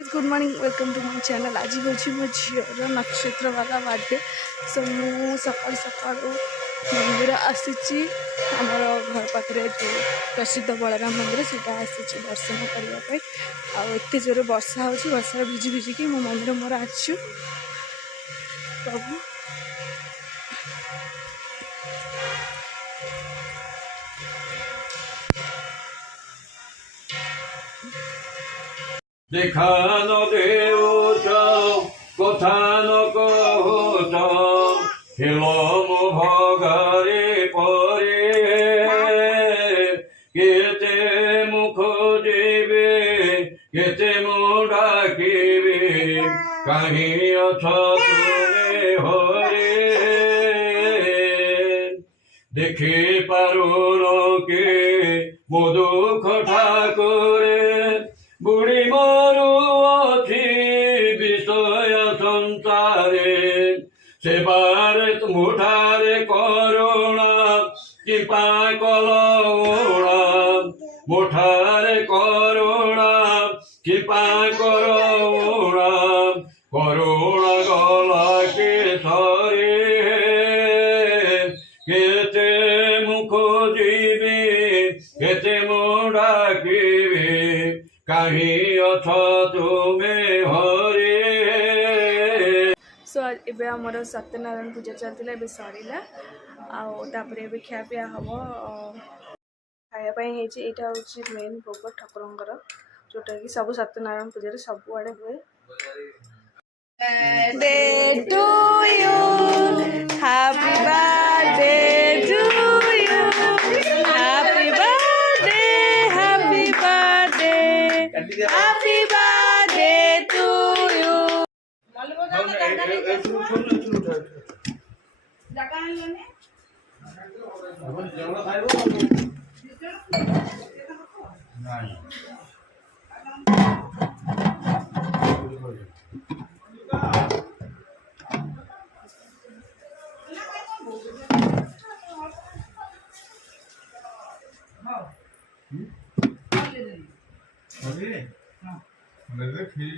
Good morning welcome to my channel. आज हूँ मो झीर नक्षत्र वाला बर्थडे। सो मु सकाल सकाल मंदिर आसी आमर घर पाखे जो प्रसिद्ध बलराम मंदिर से आसी दर्शन करने। आते जोर वर्षा हो वर्षा भिजी भिजिकी मो मंदिर मोर आसु प्रभु দেখা ন দেউচ কথা নকহত হেলম ভগারে পরে কেতে মুখ দেবে কেতে মো ডাকিবে কাহি অছ তুমি হরে দেখে পারুন কে মো দুঃখ ঠাকুরে বুড়ি মরু অছি বিষয় সংসারে সেবার মুঠারে করুণা কৃপা কলুণা মুঠারে করুণা কৃপা করুণা করুণা গলাকে ধরে কেতে মুখ দিবি কেতে মো ডাকিবি কাহি অছ তুমে হরে। सो एबे आमर सत्यनारायण पूजा चलता ए सरला आपर ए खियापिया हम खायापी यहाँ हूँ मेन भोग ठाकुर जोटा कि सब सत्यनारायण पूजा सब आड़े हुए। Birthday to you happy birthday to you happy birthday happy birthday happy birthday to you. Kheer